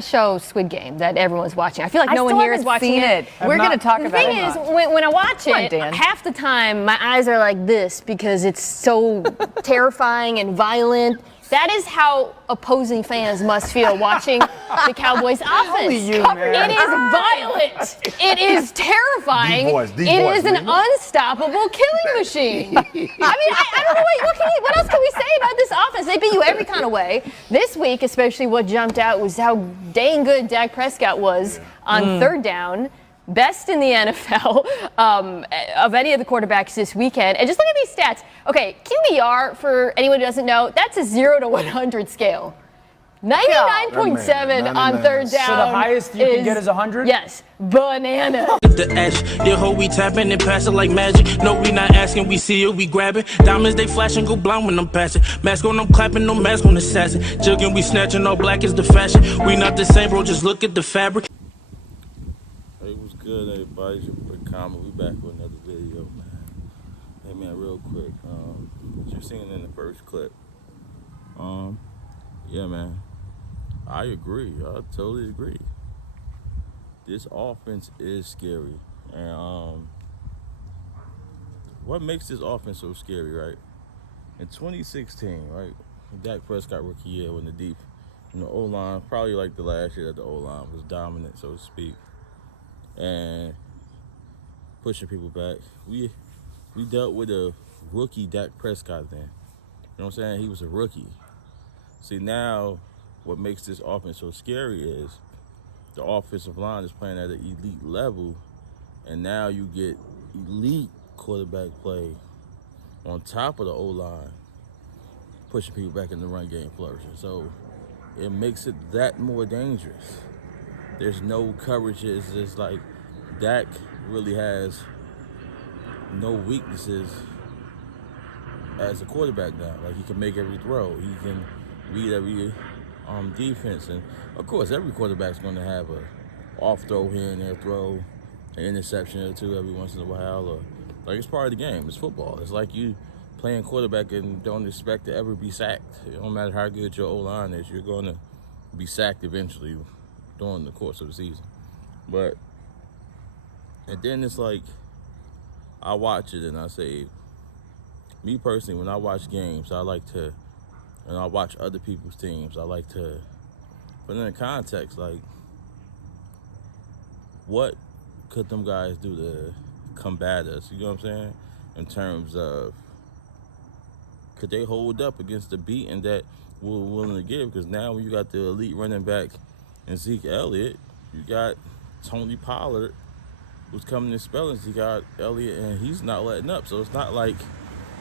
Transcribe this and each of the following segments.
show Squid Game that everyone's watching. I feel like no one here is watching it. We're going to talk about it. The thing is, when I watch it, half the time my eyes are like this because it's so terrifying and violent. That is how opposing fans must feel watching the Cowboys offense. It is violent. It is terrifying. It is an unstoppable killing machine. I mean, I don't know what else can we say about this offense? They beat you every kind of way. This week, especially, what jumped out was how dang good Dak Prescott was on third down. Best in the NFL of any of the quarterbacks this weekend. And just look at these stats. Okay, QBR, for anyone who doesn't know, that's a 0 to 100 scale. 99.7 on third down. So the highest you can get is 100? Yes, banana. The ash, your hoe we tapping and pass it like magic. No, we not asking, we see it, we grab it. Diamonds they flash and go blind when I'm passing. Mask on, I'm clapping, no mask on assassin. Jugging, we snatching, all black is the fashion. We not the same, bro, just look at the fabric. Hey, what's good, everybody? It's your boy Comment. We back with another video, man. Hey, man, real quick. As you seen in the first clip, yeah, man, I agree. I totally agree. This offense is scary, and what makes this offense so scary, right? In 2016, right, Dak Prescott rookie year when the O-line, probably like the last year that the O-line was dominant, so to speak, and pushing people back. We dealt with a rookie Dak Prescott then. You know what I'm saying? He was a rookie. See, now what makes this offense so scary is the offensive line is playing at an elite level, and now you get elite quarterback play on top of the O-line, pushing people back in the run game, flourishing. So it makes it that more dangerous. There's no coverages. It's like Dak really has no weaknesses as a quarterback now. Like, he can make every throw. He can read every defense. And, of course, every quarterback's going to have a off throw here and there, throw an interception or two every once in a while. Or, like, it's part of the game. It's football. It's like you playing quarterback and don't expect to ever be sacked. It don't matter how good your O-line is. You're going to be sacked eventually during the course of the season. And then it's like, I watch it and I say, me personally, when I watch games, I like to, and I watch other people's teams, I like to put it in context, like, what could them guys do to combat us? You know what I'm saying? In terms of, could they hold up against the beating that we're willing to give? Because now when you got the elite running back and Zeke Elliott, you got Tony Pollard, who's coming in spellings. You got Elliott, and he's not letting up. So it's not like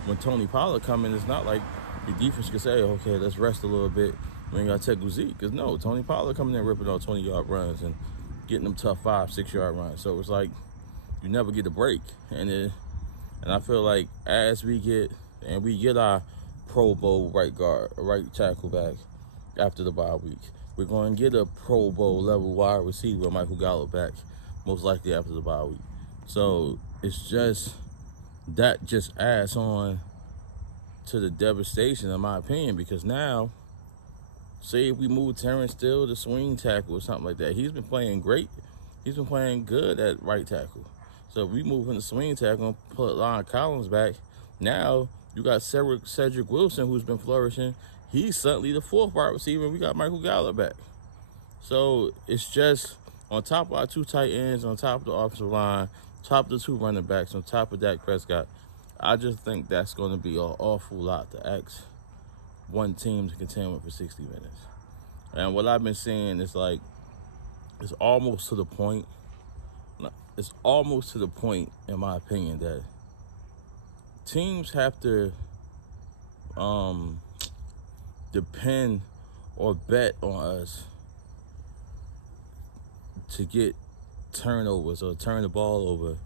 when Tony Pollard come in, it's not like the defense can say, okay, let's rest a little bit. We ain't got to take Zeke. Because no, Tony Pollard coming in ripping off 20-yard runs and getting them tough 5-6-yard runs. So it's like you never get a break. And I feel like as we get our Pro Bowl right tackle back after the bye week, we're going to get a Pro Bowl level wide receiver, Michael Gallup, back most likely after the bye week. So it's just, that just adds on to the devastation, in my opinion, because now, say if we move Terrence Steele to swing tackle or something like that, he's been playing great. He's been playing good at right tackle. So if we move him to swing tackle and put Lon Collins back, now you got Cedric Wilson, who's been flourishing. He's suddenly the fourth wide receiver, and we got Michael Gallup back. So it's just, on top of our two tight ends, on top of the offensive line, top of the two running backs, on top of Dak Prescott, I just think that's going to be an awful lot to ask one team to contend with for 60 minutes. And what I've been seeing is, like, it's almost to the point, in my opinion, that teams have to depend or bet on us to get turnovers or turn the ball over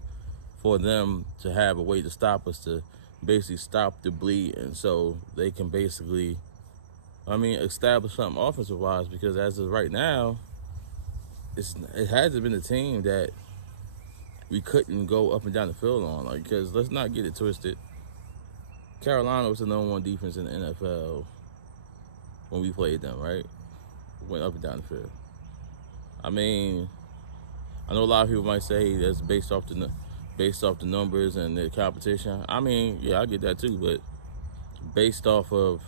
for them to have a way to stop us, to basically stop the bleed, and so they can basically, establish something offensive-wise, because as of right now, it hasn't been a team that we couldn't go up and down the field on. Like, because let's not get it twisted. Carolina was the #1 defense in the NFL when we played them, right? Went up and down the field. I mean, I know a lot of people might say that's based off the numbers and the competition. I mean, yeah, I get that too, but based off of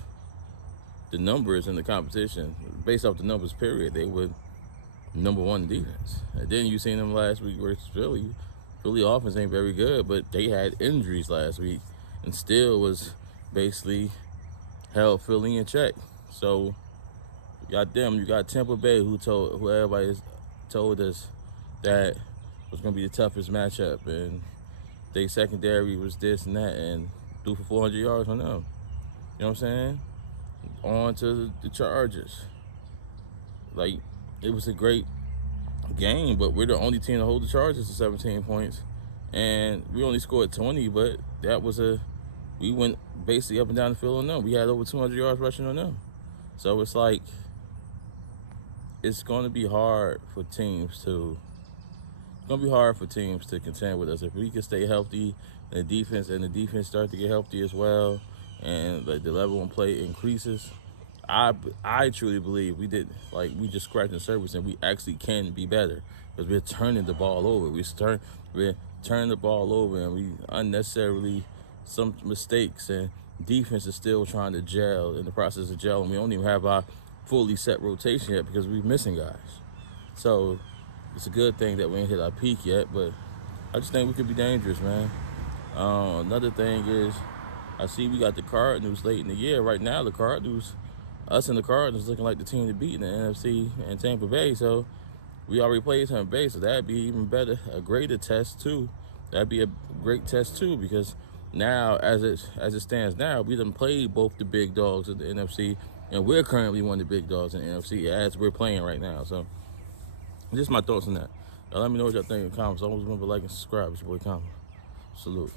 the numbers and the competition, based off the numbers, period, they were number one in defense. And then you seen them last week versus Philly. Philly offense ain't very good, but they had injuries last week and still was basically held Philly in check. So you got them. You got Tampa Bay, who everybody told us that was going to be the toughest matchup, and they secondary was this and that, and threw for 400 yards on them. You know what I'm saying? On to the Chargers. Like, it was a great game, but we're the only team to hold the Chargers to 17 points, and we only scored 20, but we went basically up and down the field on them. We had over 200 yards rushing on them. So it's like, it's going to be hard for teams to contend with us. If we can stay healthy and the defense start to get healthy as well, and like the level of play increases, I truly believe we just scratched the surface, and we actually can be better because we're turning the ball over. We're turning the ball over, and we unnecessarily some mistakes, and defense is still trying to gel in the process of gelling. We don't even have our fully set rotation yet because we're missing guys. So it's a good thing that we ain't hit our peak yet, but I just think we could be dangerous, man. Another thing is, I see we got the Cardinals late in the year. Right now, us and the Cardinals looking like the team to beat in the NFC and Tampa Bay. So we already played Tampa Bay, so that'd be even better, a greater test too. That'd be a great test too, because now, as it stands now, we done played both the big dogs in the NFC, and we're currently one of the big dogs in the NFC as we're playing right now. So just my thoughts on that. Now, let me know what y'all think in the comments. Always remember to like and subscribe. It's your boy Combo. Salute.